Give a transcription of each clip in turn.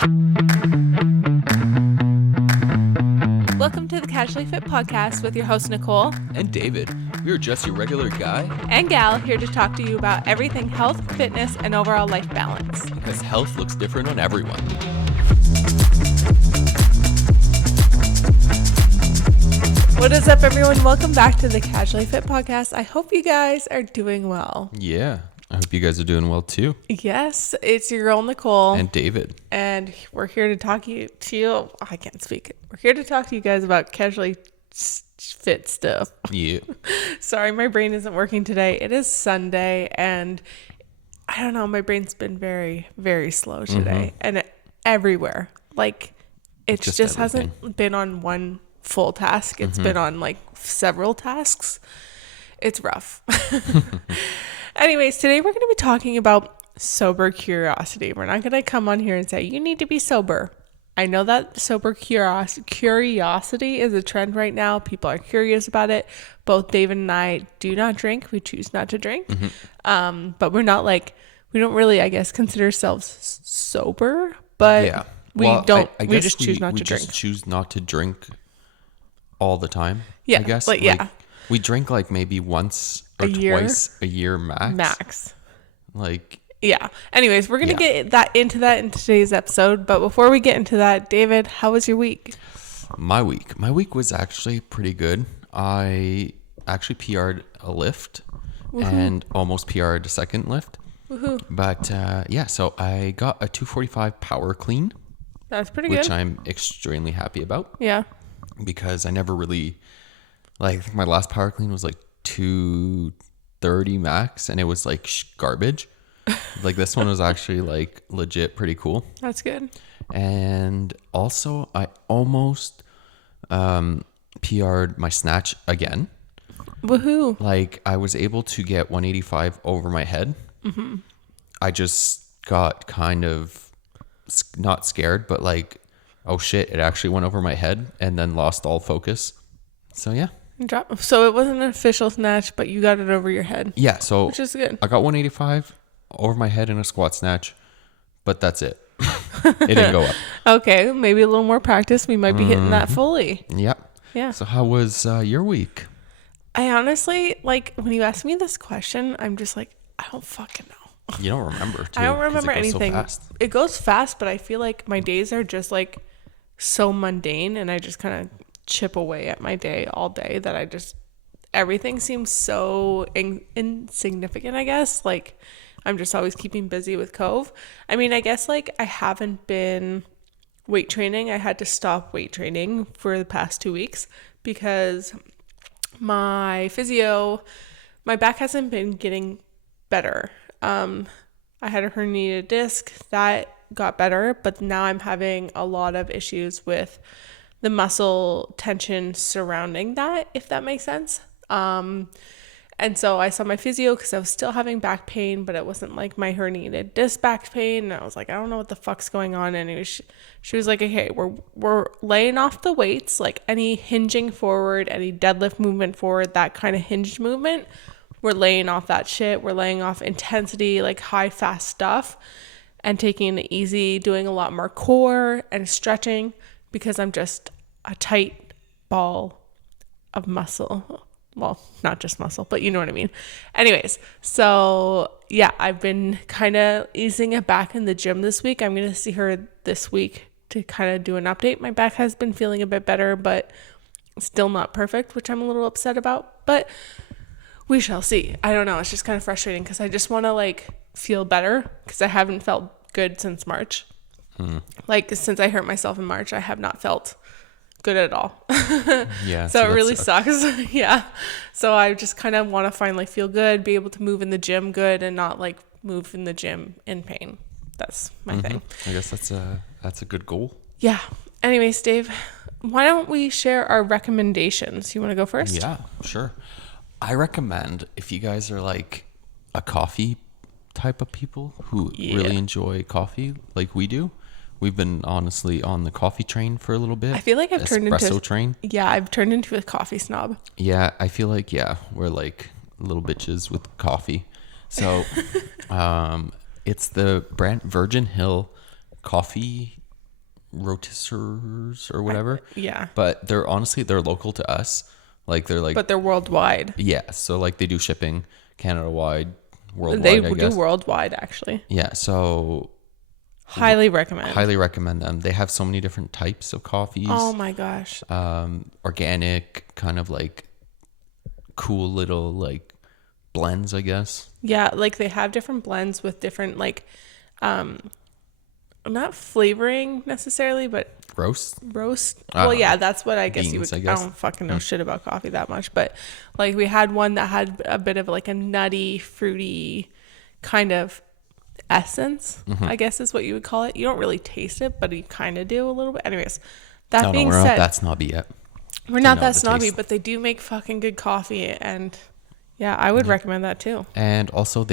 Welcome to the Casually Fit Podcast with your host, Nicole. And David. We are just your regular guy. And gal here to talk to you about everything health, fitness, and overall life balance. Because health looks different on everyone. What is up, everyone? Welcome back to the Casually Fit Podcast. I hope you guys are doing well. Yeah. I hope you guys are doing well too. Yes, it's your girl, Nicole. And David. And we're here to talk to you. I can't speak. We're here to talk to you guys about casually fit stuff. Yeah. Sorry, my brain isn't working today. It is Sunday, and I don't know. My brain's been very, very slow today, and everywhere. Like, it just hasn't been on one full task. It's been on like several tasks. It's rough. Anyways, today we're going to be talking about sober curiosity. We're not going to come on here and say, you need to be sober. I know that sober curiosity is a trend right now. People are curious about it. Both David and I do not drink. We choose not to drink. But we're not like, we don't really, I guess, consider ourselves sober. But yeah. we don't, we just choose not to drink. We just choose not to drink all the time, yeah, I guess. Like, yeah. We drink like maybe once or twice a year max. Like, yeah. Anyways, we're going to get into that in today's episode. But before we get into that, David, how was your week? My week was actually pretty good. I actually PR'd a lift. Woohoo. And almost PR'd a second lift. Woohoo. But yeah, so I got a 245 power clean. That's pretty good. Which I'm extremely happy about. Yeah. Because I never really, like, I think my last power clean was like 230 max, and it was like garbage. Like, this one was actually like legit pretty cool. That's good. And also I almost PR'd my snatch again. Woohoo. Like, I was able to get 185 over my head. I just got kind of not scared, but like, oh shit, it actually went over my head, and then lost all focus. So yeah. So it wasn't an official snatch, but you got it over your head. Yeah, so which is good. I got 185 over my head in a squat snatch, but that's it. It didn't go up. Okay, maybe a little more practice. We might be hitting that fully. Yep. Yeah. So how was your week? I honestly, like, when you ask me this question, I'm just like, I don't fucking know. You don't remember, too. I don't remember anything. So fast. It goes fast, but I feel like my days are just like so mundane, and I just kind of chip away at my day all day that I just, everything seems so insignificant, I guess. Like, I'm just always keeping busy with Cove. I mean, I guess like I haven't been weight training. I had to stop weight training for the past 2 weeks because my physio, my back hasn't been getting better. I had a herniated disc that got better, but now I'm having a lot of issues with the muscle tension surrounding that, if that makes sense. And so I saw my physio because I was still having back pain, but it wasn't like my herniated disc back pain. And I was like, I don't know what the fuck's going on. And she was like, okay, we're laying off the weights, like any hinging forward, any deadlift movement forward, that kind of hinged movement. We're laying off that shit. We're laying off intensity, like high, fast stuff, and taking it easy, doing a lot more core and stretching because I'm just a tight ball of muscle. Well, not just muscle, but you know what I mean. Anyways, so yeah, I've been kind of easing it back in the gym this week. I'm going to see her this week to kind of do an update. My back has been feeling a bit better, but still not perfect, which I'm a little upset about. But we shall see. I don't know. It's just kind of frustrating because I just want to like feel better because I haven't felt good since March. Like, since I hurt myself in March, I have not felt good at all. Yeah. So it really sucks. Yeah. So I just kind of want to finally feel good, be able to move in the gym good and not like move in the gym in pain. That's my thing. I guess that's a good goal. Yeah. Anyways, Dave, why don't we share our recommendations? You want to go first? Yeah, sure. I recommend, if you guys are like a coffee type of people who really enjoy coffee like we do, we've been honestly on the coffee train for a little bit. I feel like I've turned into espresso train. Yeah, I've turned into a coffee snob. Yeah, I feel like we're like little bitches with coffee. So, it's the brand Virgin Hill coffee rotisseries or whatever. Yeah. But they're local to us. Like they're like, But they're worldwide. yeah. So like they do shipping Canada wide, worldwide. They I do guess. worldwide, actually. Yeah. So Highly recommend. highly recommend them. They have so many different types of coffees. Oh my gosh. Organic, kind of like cool little like blends, I guess. Yeah, like they have different blends with different like not flavoring necessarily, but Roast. well, yeah, that's what I guess you beans, would. I I guess. don't fucking know shit about coffee that much, but like we had one that had a bit of like a nutty, fruity kind of essence, I guess is what you would call it. You don't really taste it, but you kind of do a little bit. Anyways, that No, being we're not said, that snobby yet. we're not know that the snobby, taste. but they do make fucking good coffee, and yeah, I would recommend that too. And also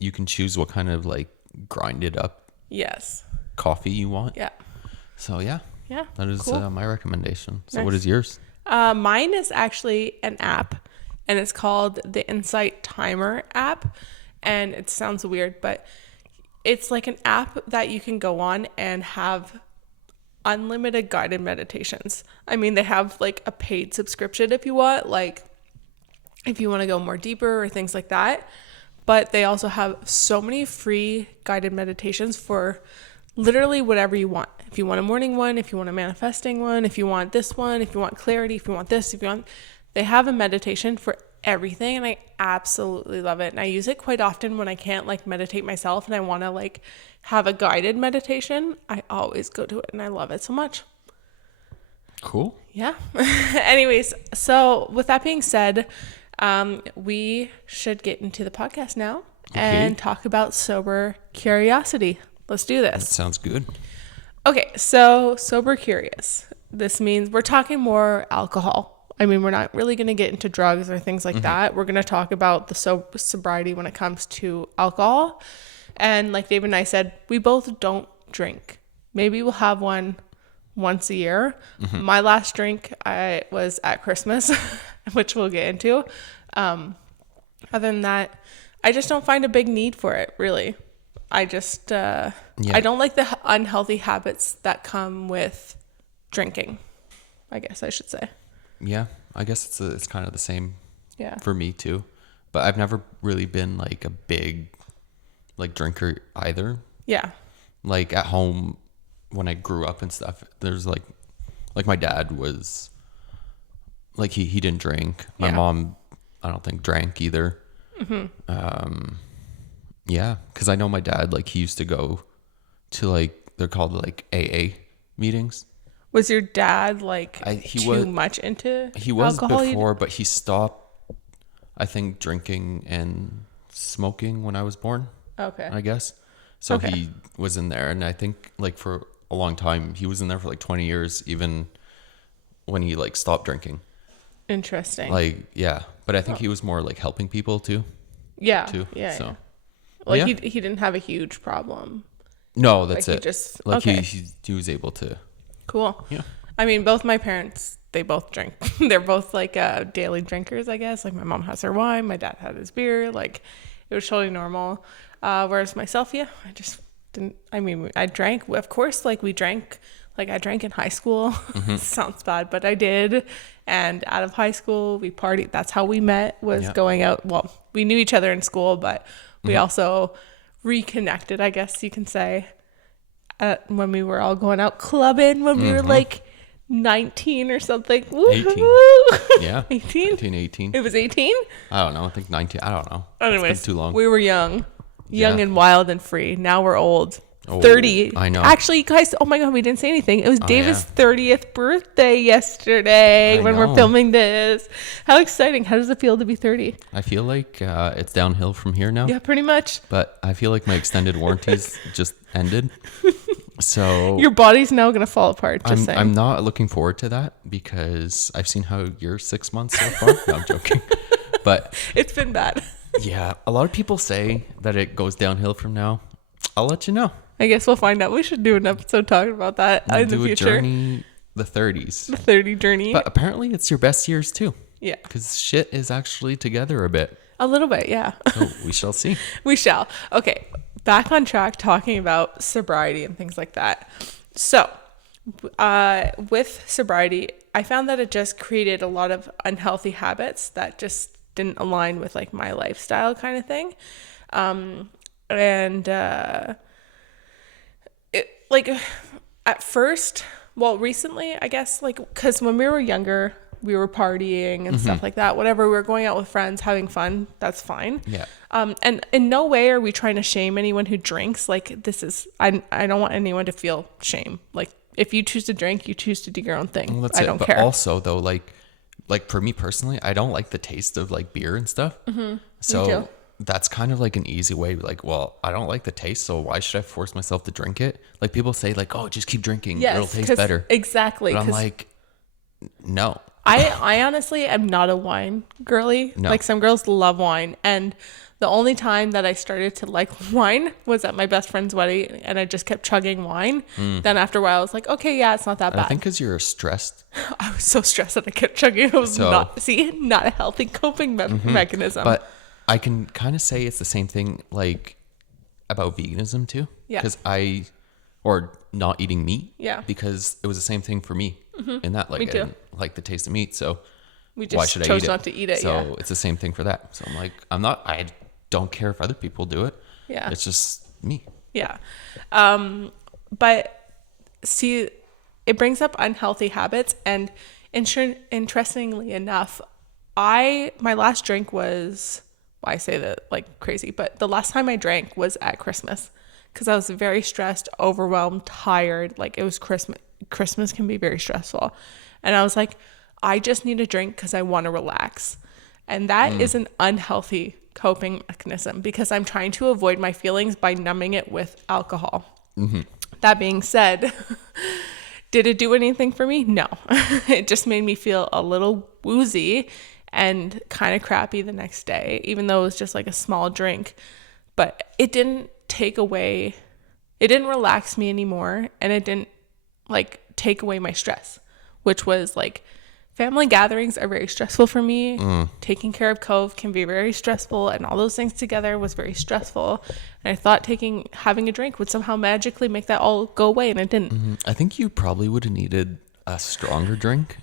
you can choose what kind of like grinded up Yes. coffee you want. Yeah. So yeah, Yeah. that is cool. my recommendation. So what Nice. is yours? Mine is actually an app, and it's called the Insight Timer app. And it sounds weird, but it's like an app that you can go on and have unlimited guided meditations. I mean, they have like a paid subscription if you want, like if you want to go more deeper or things like that. But they also have so many free guided meditations for literally whatever you want. If you want a morning one, if you want a manifesting one, if you want this one, if you want clarity, if you want this, if you want, they have a meditation for everything. And I absolutely love it. And I use it quite often when I can't like meditate myself and I want to like have a guided meditation. I always go to it and I love it so much. Cool. Yeah. Anyways, so with that being said, we should get into the podcast now and talk about sober curiosity. Let's do That this. sounds good. Okay, so sober curious. This means we're talking more alcohol. I mean, we're not really going to get into drugs or things like that. We're going to talk about the sobriety when it comes to alcohol. And like David and I said, we both don't drink. Maybe we'll have one once a year. My last drink I was at Christmas, which we'll get into. Other than that, I just don't find a big need for it, really. I just, I don't like the unhealthy habits that come with drinking, I guess I should say. Yeah, I guess it's kind of the same Yeah. for me too. But I've never really been like a big like drinker either. Yeah. Like at home when I grew up and stuff, there's like my dad was like he didn't drink. My Yeah. mom, I don't think drank either. Yeah, because I know my dad, like he used to go to like they're called like AA meetings. Was your dad like He too was- much into He was alcohol? before, but he stopped, I think, drinking and smoking when I was born, Okay. I guess. So Okay. he was in there, and I think like for a long time, he was in there for like 20 years, even when he like stopped drinking. Interesting. Like, yeah. But I think he was more like helping people too. yeah. too. Yeah. So yeah. Like yeah. he didn't have a huge problem. No, that's Like, he it. just- like okay. he was able to. Cool. Yeah. I mean, both my parents, they both drink. They're both like daily drinkers, I guess. Like my mom has her wine, my dad had his beer. Like it was totally normal. Whereas myself, yeah, I just didn't. I mean, I drank. Of course, like we drank. Like I drank in high school. Sounds bad, but I did. And out of high school, we partied. That's how we met. Was Yeah. going out. Well, we knew each other in school, but we also reconnected, I guess you can say, when we were all going out clubbing when we were like 19 or something. 18. Yeah. 18? 19, 18. It was 18? I don't know. I think 19. I don't know. Anyways, It's been too long. we were young Yeah. and wild and free. Now we're old. Oh, 30. I know. Actually, guys, oh my God, we didn't say anything. It was David's yeah. 30th birthday yesterday I when we're know. filming this. How exciting. How does it feel to be 30? I feel like it's downhill from here now. Yeah, pretty much. But I feel like my extended warranties just ended. So Your body's now going to fall apart. Just saying. I'm not looking forward to that because I've seen how you're 6 months so far. No, I'm joking. But It's been bad. yeah, a lot of people say that it goes downhill from now. I'll let you know. I guess we'll find out. We should do an episode talking about that We'll in the do future. a journey, the 30s. The 30 journey. But apparently it's your best years too. Yeah. Because shit is actually together a bit. A little bit, yeah. So we shall see. We shall. Okay, back on track talking about sobriety and things like that. So, with sobriety, I found that it just created a lot of unhealthy habits that just didn't align with like my lifestyle kind of thing. And it like at first, well, recently, I guess, like, because when we were younger, we were partying and stuff like that. Whatever, we were going out with friends, having fun. That's fine. Yeah. And in no way are we trying to shame anyone who drinks. Like, this is, I don't want anyone to feel shame. Like, if you choose to drink, you choose to do your own thing. Well, that's I it. don't But care. also though, like for me personally, I don't like the taste of like beer and stuff. So Me too. that's kind of like an easy way. Like, well, I don't like the taste, so why should I force myself to drink it? Like people say, like, oh, just keep drinking, it'll Yes, taste 'cause- better. exactly. But I'm 'cause like, no. I honestly am not a wine girly. No. Like some girls love wine, and the only time that I started to like wine was at my best friend's wedding, and I just kept chugging wine. Then after a while, I was like, okay, yeah, it's not that I bad. think because you're stressed. I was so stressed that I kept chugging. It was So- not a healthy coping mechanism. But I can kind of say it's the same thing like about veganism too. Yeah. Because or not eating meat. Yeah. Because it was the same thing for me in that. Like, Me too. I didn't like the taste of meat. So we why just should I chose eat it? not to eat it. So Yeah. it's the same thing for that. So I'm like, I don't care if other people do it. Yeah. It's just me. Yeah. But see, it brings up unhealthy habits. And interestingly enough, my last drink was, well, I say that like crazy, but the last time I drank was at Christmas because I was very stressed, overwhelmed, tired. Like it was Christmas. Christmas can be very stressful. And I was like, I just need a drink because I want to relax. And that is an unhealthy coping mechanism because I'm trying to avoid my feelings by numbing it with alcohol. That being said, did it do anything for me? No. It just made me feel a little woozy and kind of crappy the next day, even though it was just like a small drink. But it didn't it didn't relax me anymore, and it didn't like take away my stress, which was like family gatherings are very stressful for me. Taking care of Cove can be very stressful, and all those things together was very stressful. And I thought having a drink would somehow magically make that all go away, and it didn't. I think you probably would have needed a stronger drink.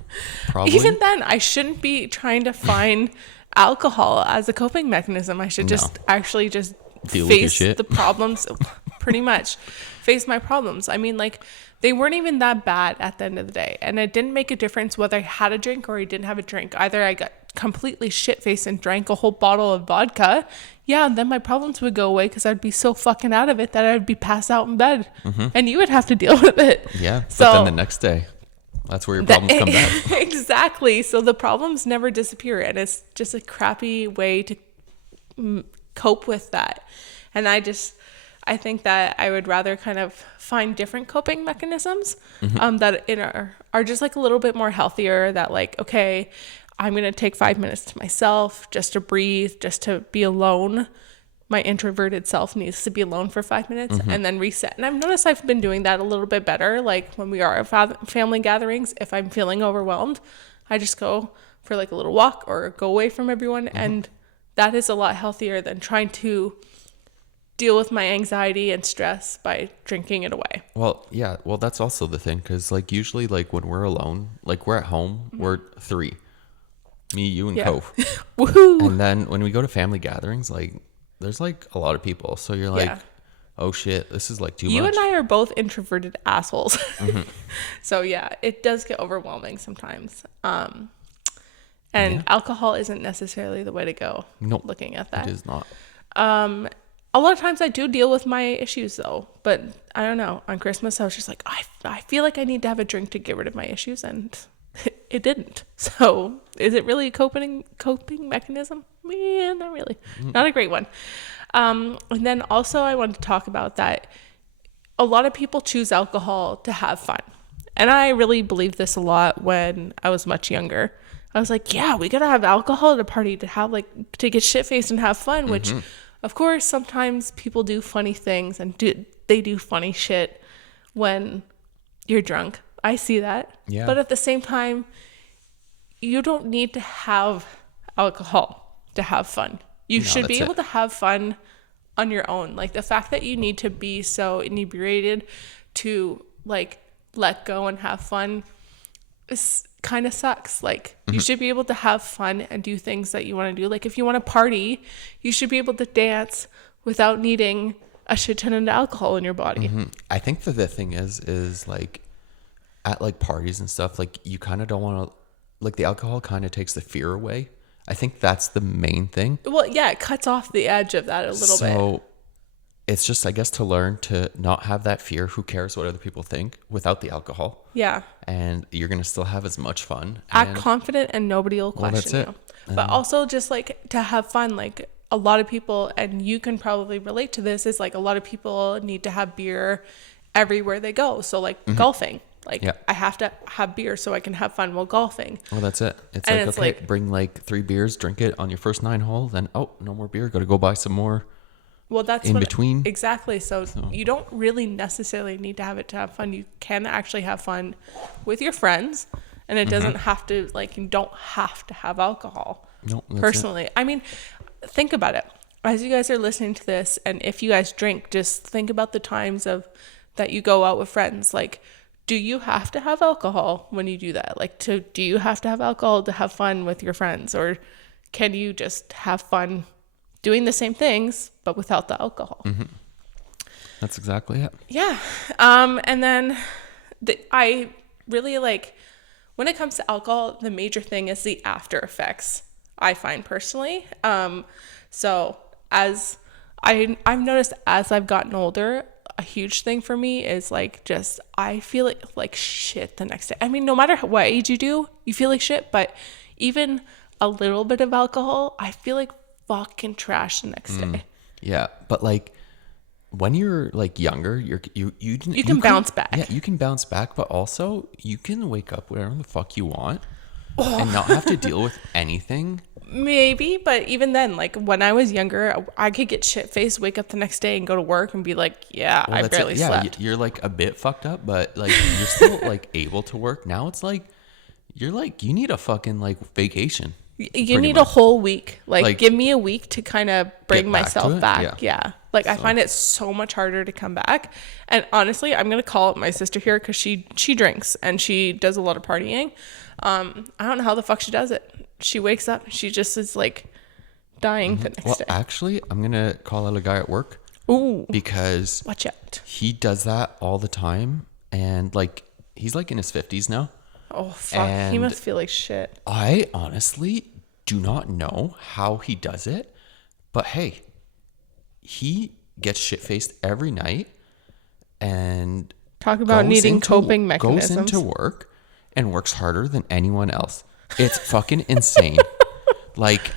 Probably. Even then, I shouldn't be trying to find alcohol as a coping mechanism. I should just actually just Deal with your face shit. the problems, pretty much face my problems. I mean, like, they weren't even that bad at the end of the day. And it didn't make a difference whether I had a drink or I didn't have a drink. Either I got completely shit-faced and drank a whole bottle of vodka. Yeah, and then my problems would go away because I'd be so fucking out of it that I'd be passed out in bed. And you would have to deal with it. Yeah. So But then the next day, that's where your problems come back. Exactly. So the problems never disappear, and it's just a crappy way to cope with that. And I think that I would rather kind of find different coping mechanisms that are just like a little bit more healthier, that like, okay, I'm going to take 5 minutes to myself just to breathe, just to be alone. My introverted self needs to be alone for 5 minutes and then reset. And I've noticed I've been doing that a little bit better. Like when we are at family gatherings, if I'm feeling overwhelmed, I just go for like a little walk or go away from everyone. And that is a lot healthier than trying to deal with my anxiety and stress by drinking it away. Well, yeah. Well, that's also the thing, because like usually, like when we're alone, like we're at home, we're three, me, you, and Cove. Woohoo! And then when we go to family gatherings, like there's like a lot of people, so you're like, Yeah. oh shit, this is like too You much. and I are both introverted assholes. So yeah, it does get overwhelming sometimes. And alcohol isn't necessarily the way to go. Nope. Looking at that. It is not. A lot of times I do deal with my issues though, but I don't know. On Christmas, I was just like, I feel like I need to have a drink to get rid of my issues, and it didn't. So is it really a coping mechanism? Yeah, not really. Not a great one. And then also I wanted to talk about that a lot of people choose alcohol to have fun. And I really believed this a lot when I was much younger. I was like, yeah, we gotta have alcohol at a party to have to get shit faced and have fun, which of course sometimes people do funny things and they do funny shit when you're drunk. I see that. Yeah. But at the same time, you don't need to have alcohol to have fun. You should be that's able it. to have fun on your own. Like the fact that you need to be so inebriated to like let go and have fun is kind of sucks. Like you should be able to have fun and do things that you want to do. Like if you want to party, you should be able to dance without needing a shit ton of alcohol in your body. I think that the thing is like at like parties and stuff, like you kind of don't want to, like the alcohol kind of takes the fear away. I think that's the main thing. Well, yeah, it cuts off the edge of that a little bit. So it's just, I guess, to learn to not have that fear. Who cares what other people think without the alcohol? Yeah. And you're going to still have as much fun. Act And confident and nobody will Well, that's question it. you. But also just like to have fun, like a lot of people, and you can probably relate to this, is like a lot of people need to have beer everywhere they go. So like golfing, like Yeah. I have to have beer so I can have fun while golfing. well, that's it. It's And like, it's okay, like- bring like 3 beers, drink it on your first 9 hole. Then, oh, no more beer. Got to go buy some more. Well, that's In what, between. exactly. So you don't really necessarily need to have it to have fun. You can actually have fun with your friends, and it doesn't have to, like, you don't have to have alcohol. No, that's it. Personally, I mean, think about it. As you guys are listening to this, and if you guys drink, just think about the times of that you go out with friends. Like, do you have to have alcohol when you do that? Like, do you have to have alcohol to have fun with your friends, or can you just have fun doing the same things but without the alcohol? That's exactly it. Yeah. And then I really like, when it comes to alcohol, the major thing is the after effects, I find personally. So as I've noticed as I've gotten older, a huge thing for me is like, just, I feel like shit the next day. I mean, no matter what age you do, you feel like shit, but even a little bit of alcohol, I feel like fucking trash the next day. Yeah, but like when you're like younger, you can bounce back. Yeah, you can bounce back, but also you can wake up whatever the fuck you want and not have to deal with anything. Maybe, but even then, like when I was younger, I could get shit faced, wake up the next day and go to work and be like, yeah, Well, I that's it. barely Yeah, slept. you're like a bit fucked up, but like you're still like able to work. Now it's like you're like you need a fucking like vacation. You pretty need a much. whole week. Like, Like, give me a week to kind of bring get back to myself it? back. Yeah. Yeah. Like, I find it so much harder to come back. And honestly, I'm going to call up my sister here because she drinks and she does a lot of partying. I don't know how the fuck she does it. She wakes up, she just is like dying the next Well, day. actually, I'm gonna call out a guy at work Ooh, because watch out. he does that all the time, and like he's like in his 50s now. Oh, fuck. He And- must feel like shit. I honestly do not know how he does it, but hey, he gets shit faced every night and Talk about goes needing into- coping Goes mechanisms. into work and works harder than anyone else. It's fucking insane. Like,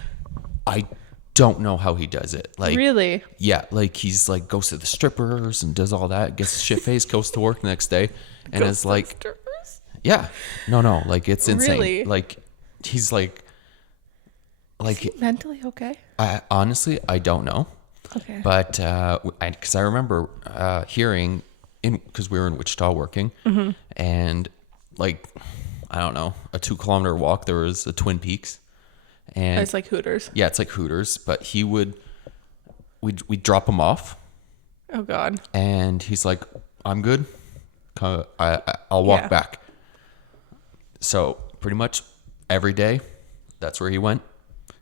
I don't know how he does it. Like, Really? yeah, like he's like goes to the strippers and does all that, gets shit faced, goes to work the next day, and is like, yeah, no, like it's insane. Really? Like he's like Mentally okay? I honestly I don't know, Okay. but because I remember hearing because we were in Wichita working, Mm-hmm. and like I don't know, a 2-kilometer walk there was a Twin Peaks, and It's like Hooters. yeah, it's like Hooters, but we'd drop him off, Oh, God. and he's like, I'm good. I'll walk Yeah. back. So pretty much every day, that's where he went.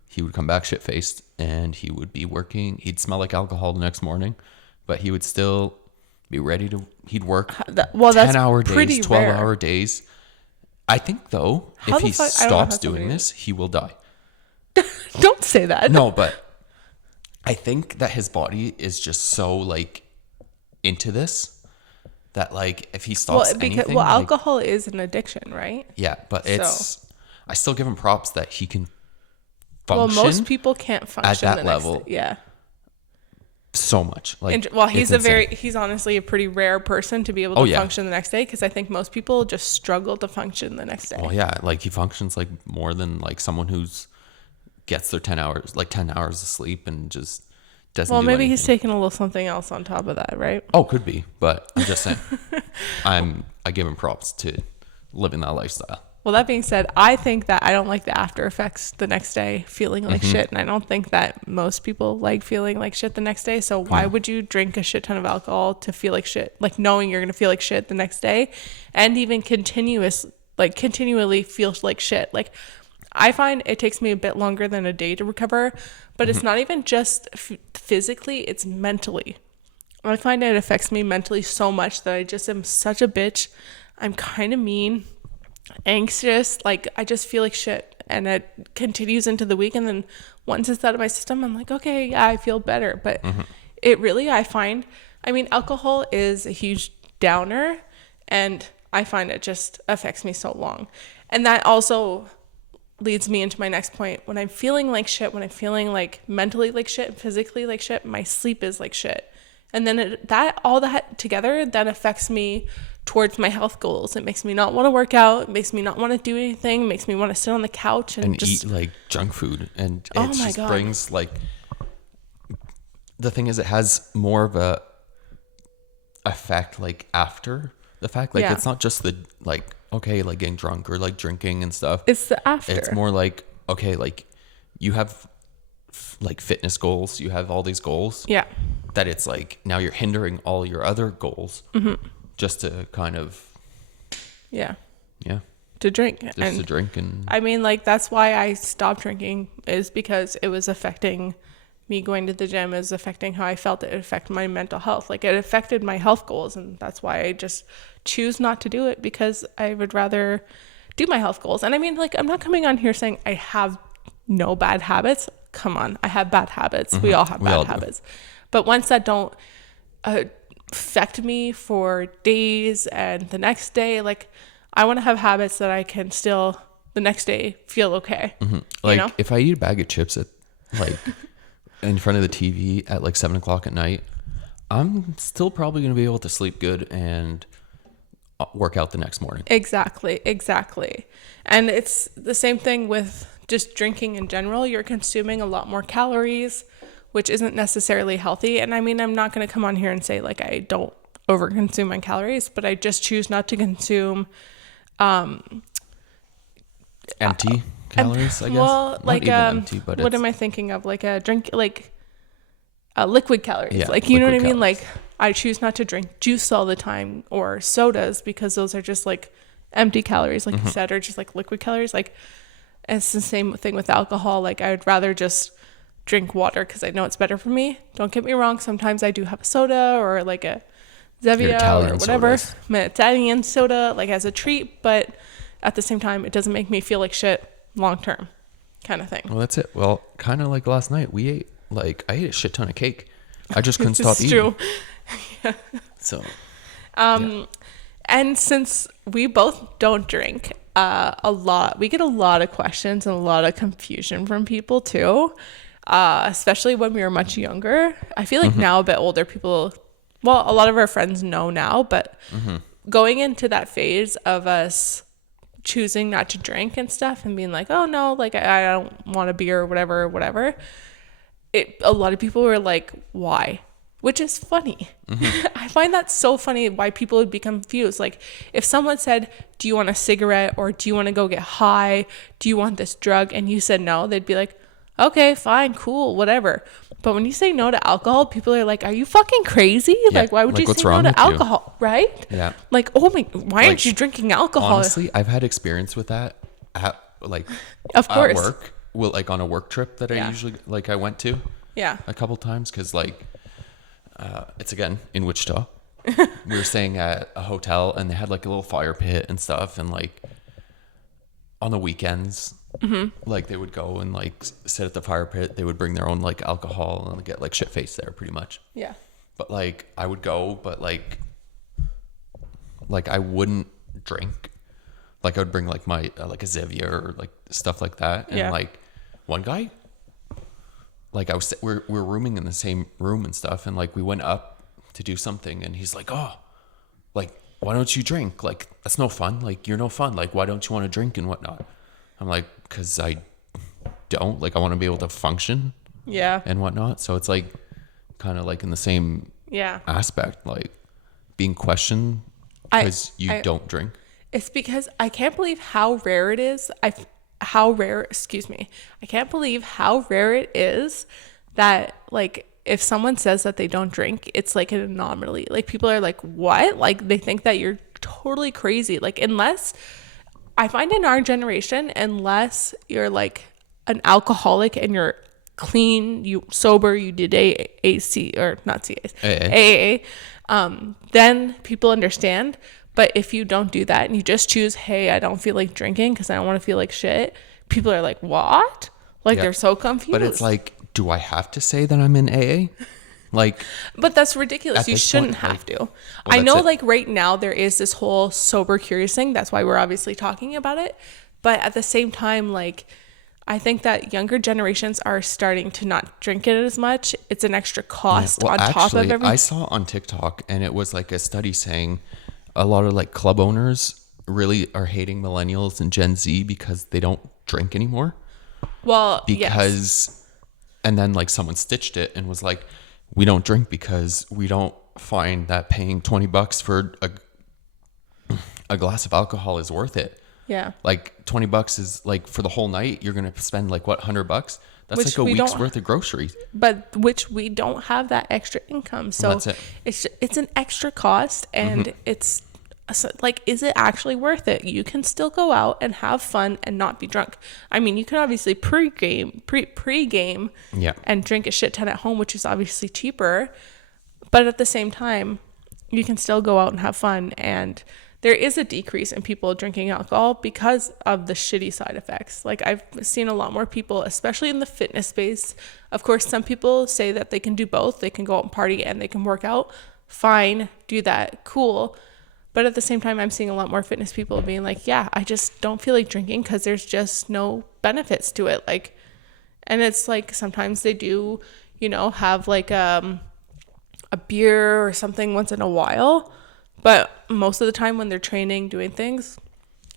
He would come back shit faced, and he would be working. He'd smell like alcohol the next morning, but he would still be ready to. He'd work Well, that's 10-hour pretty days, rare. 12-hour days. I think though, How if the he fuck- I don't know how stops doing somebody- this, he will die. Don't say that. No, but I think that his body is just so like into this that like if he stops Well, because anything, well, like, alcohol is an addiction, right? yeah, but it's I still give him props that he can function Well, most people can't function that the next level. day. Yeah. so much. Like, And, well, he's it's insane. he's honestly a pretty rare person to be able to Oh, yeah. function the next day, because I think most people just struggle to function the next day. Well, yeah, like he functions like more than like someone who's gets their 10 hours of sleep and just doesn't. Well, do maybe he's anything. taking a little something else on top of that, right? Oh, could be, but I'm just saying. I give him props to living that lifestyle. Well, that being said, I think that I don't like the after effects the next day feeling like shit. And I don't think that most people like feeling like shit the next day. So why would you drink a shit ton of alcohol to feel like shit? Like knowing you're going to feel like shit the next day and even continually feel like shit. Like I find it takes me a bit longer than a day to recover, but it's not even just physically, it's mentally. I find it affects me mentally so much that I just am such a bitch. I'm kind of mean, anxious, like I just feel like shit, and it continues into the week, and then once it's out of my system I'm like, okay, yeah, I feel better. But it really, I mean alcohol is a huge downer, and I find it just affects me so long. And that also leads me into my next point. When I'm feeling like shit, when I'm feeling like mentally like shit, physically like shit, my sleep is like shit. And then all that together then affects me towards my health goals. It makes me not want to work out. It makes me not want to do anything. It makes me want to sit on the couch and just eat like junk food. And oh it my just God. brings like, the thing is, it has more of a effect like after the fact. Like it's not just the like, okay, like getting drunk or like drinking and stuff. It's the after. It's more like, okay, like you have like fitness goals. You have all these goals. Yeah. That it's like now you're hindering all your other goals just to kind of to drink to drink. And I mean, like that's why I stopped drinking, is because it was affecting me. Going to the gym is affecting how I felt. It affected my mental health. Like it affected my health goals, and that's why I just choose not to do it, because I would rather do my health goals. And I mean, like I'm not coming on here saying I have no bad habits. Come on, I have bad habits. We all have bad habits. But ones that don't affect me for days and the next day, like I want to have habits that I can still the next day feel okay. like you know? if I eat a bag of chips at like in front of the TV at like 7:00 at night, I'm still probably going to be able to sleep good and work out the next morning. Exactly. And it's the same thing with just drinking in general. You're consuming a lot more calories, which isn't necessarily healthy. And I mean, I'm not going to come on here and say like I don't overconsume my calories, but I just choose not to consume Empty calories, I guess. Well, Not like even empty, but what am I thinking of? Like a drink, like liquid calories. Yeah, like you know what I liquid mean? calories. Like I choose not to drink juice all the time or sodas, because those are just like empty calories, like you said, or just like liquid calories. Like it's the same thing with alcohol. Like I would rather just drink water because I know it's better for me. Don't get me wrong. Sometimes I do have a soda or like a Zevia Italian or whatever. sodas. My Italian soda, like as a treat, but at the same time, it doesn't make me feel like shit long term, kind of thing. Well, that's it. Well, kind of like last night, I ate a shit ton of cake. I just couldn't stop It's eating. true. So, And since we both don't drink we get a lot of questions and a lot of confusion from people too, especially when we were much younger. I feel like now a bit older people, well, a lot of our friends know now, but going into that phase of us choosing not to drink and stuff and being like, oh no, like I don't want a beer or whatever. A lot of people were like, why? Which is funny. I find that so funny why people would be confused. Like if someone said, do you want a cigarette, or do you want to go get high? Do you want this drug? And you said no, they'd be like, okay, fine, cool, whatever. But when you say no to alcohol, people are like, are you fucking crazy? Yeah, Like, why would like, you what's say no wrong to with you? alcohol? Right? yeah. Like, oh my, why aren't Like, you drinking alcohol? Honestly, I've had experience with that at like Of course. at work. Well, like on a work trip that I Yeah. usually I went to Yeah. a couple times, because like it's again in Wichita. We were staying at a hotel and they had like a little fire pit and stuff, and like on the weekends, like they would go and like sit at the fire pit. They would bring their own like alcohol and get like shit faced there pretty much. Yeah. But like I would go, but like I wouldn't drink. Like I would bring like my like a Zevia or like stuff like that. And Yeah. like one guy, like we're rooming in the same room and stuff, and like we went up to do something, and he's like, oh, like why don't you drink? Like that's no fun. Like you're no fun. Like why don't you want to drink and whatnot? I'm like, because I don't. Like I want to be able to function Yeah. and whatnot. So it's like kind of like in the same Yeah. aspect, like being questioned because you don't drink. It's because I can't believe how rare it is. Excuse me. I can't believe how rare it is that, like, if someone says that they don't drink, it's like an anomaly. Like, people are like, what? Like, they think that you're totally crazy. Like, unless, I find in our generation, unless you're like an alcoholic and you're clean, you sober, you did AAC, or not CAs, AAA, then people understand. But if you don't do that and you just choose, hey, I don't feel like drinking because I don't want to feel like shit, people are like, what? Like, Yeah. they're so confused. But it's like, do I have to say that I'm in AA? Like, But that's ridiculous. At You this shouldn't point, have like, to. well, I that's know, it. like, right now there is this whole sober curious thing. That's why we're obviously talking about it. But at the same time, like, I think that younger generations are starting to not drink it as much. It's an extra cost well, on top of actually, everything. I saw on TikTok, and it was like a study saying a lot of like club owners really are hating millennials and Gen Z because they don't drink anymore. Well, yes. Because, and then like someone stitched it and was like, we don't drink because we don't find that paying $20 for a glass of alcohol is worth it. Yeah. Like $20 is like for the whole night, you're going to spend like what, $100? That's Which like a we week's don't- worth of groceries. But which we don't have that extra income. So That's it. it's an extra cost, and it's like, is it actually worth it? You can still go out and have fun and not be drunk. I mean, you can obviously pre-game Yeah. and drink a shit ton at home, which is obviously cheaper. But at the same time, you can still go out and have fun. And there is a decrease in people drinking alcohol because of the shitty side effects. Like, I've seen a lot more people, especially in the fitness space. Of course, some people say that they can do both. They can go out and party and they can work out. Fine, do that. Cool. But at the same time, I'm seeing a lot more fitness people being like, yeah, I just don't feel like drinking because there's just no benefits to it. Like, and it's like sometimes they do, have like a beer or something once in a while. But most of the time when they're training, doing things,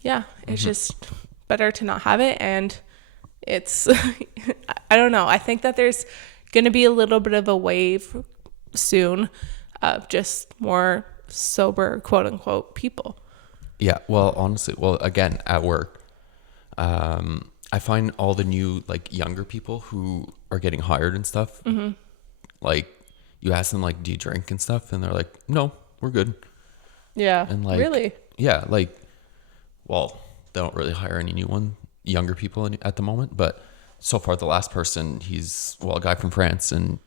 yeah, it's just better to not have it. And it's, I don't know. I think that there's going to be a little bit of a wave soon of just more sober, quote unquote, people. Yeah. Well, honestly, again, at work, I find all the new like younger people who are getting hired and stuff, like you ask them like, do you drink and stuff? And they're like, no, we're good. Yeah. And like, really? Yeah. Like, well, they don't really hire any younger people at the moment, but so far the last person, he's a guy from France, and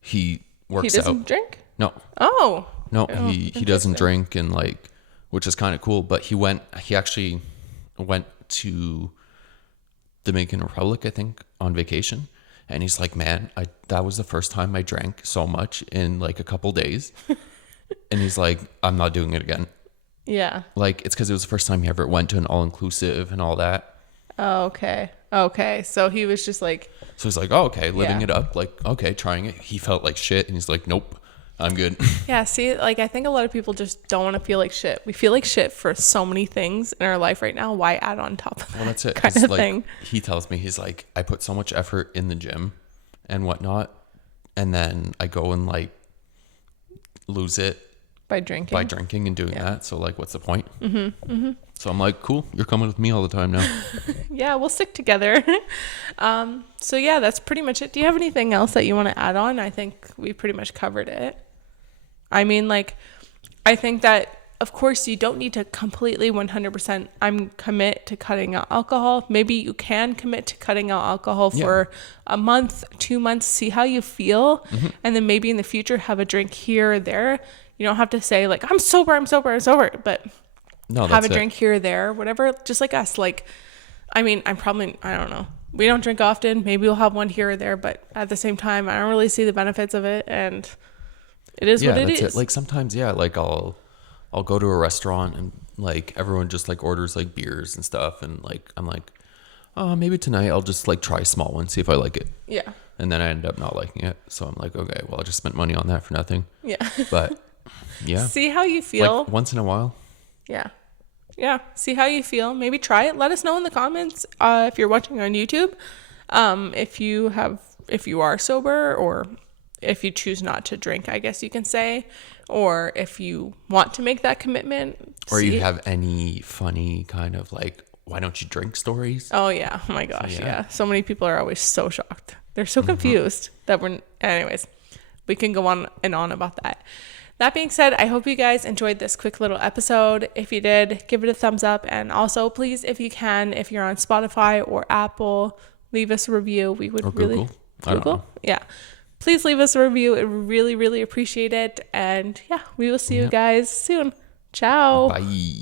he works He doesn't out. drink? No, Oh. no, Oh, he doesn't interesting. drink, and like, which is kind of cool. But he actually went to Dominican Republic, I think, on vacation. And he's like, man, that was the first time I drank so much in like a couple days. And he's like, I'm not doing it again. Yeah. Like, it's because it was the first time he ever went to an all-inclusive and all that. Oh, okay. Okay. So he was just like, So he's like, oh, okay, living Yeah. it up. Like, okay, trying it. He felt like shit. And he's like, nope, I'm good. yeah, see, like, I think a lot of people just don't want to feel like shit. We feel like shit for so many things in our life right now. Why add on top of that? Well, that's it. Kind 'Cause, of like, thing. he tells me, he's like, I put so much effort in the gym and whatnot, and then I go and like lose it By drinking. by drinking and doing that. So like, what's the point? So I'm like, cool, you're coming with me all the time now. Yeah, we'll stick together. So yeah, that's pretty much it. Do you have anything else that you want to add on? I think we pretty much covered it. I mean, like, I think that, of course, you don't need to completely 100% commit to cutting out alcohol. Maybe you can commit to cutting out alcohol for a month, 2 months, see how you feel. And then maybe in the future have a drink here or there. You don't have to say like, I'm sober. But No, have that's a it. drink here or there, whatever. Just like us. Like, I mean, I don't know. We don't drink often. Maybe we'll have one here or there. But at the same time, I don't really see the benefits of it. And it is what it that's is. it. Like sometimes, like I'll go to a restaurant and like everyone just like orders like beers and stuff, and like I'm like, oh, maybe tonight I'll just like try a small one, see if I like it. Yeah. And then I end up not liking it, so I'm like, okay, well, I just spent money on that for nothing. Yeah. But yeah, See how you feel. like once in a while. Yeah. Yeah. See how you feel. Maybe try it. Let us know in the comments if you're watching on YouTube. If you are sober, or if you choose not to drink, I guess you can say, or if you want to make that commitment, Or see. you have any funny kind of like, why don't you drink stories? Oh yeah. Oh my gosh. Yeah. Yeah. So many people are always so shocked. They're so confused that we're. Anyways, we can go on and on about that. That being said, I hope you guys enjoyed this quick little episode. If you did, give it a thumbs up. And also, please, if you can, if you're on Spotify or Apple, leave us a review. We would Or really. Google. I don't know. Yeah. Please leave us a review. It would really, really appreciate it. And yeah, we will see you guys soon. Ciao. Bye.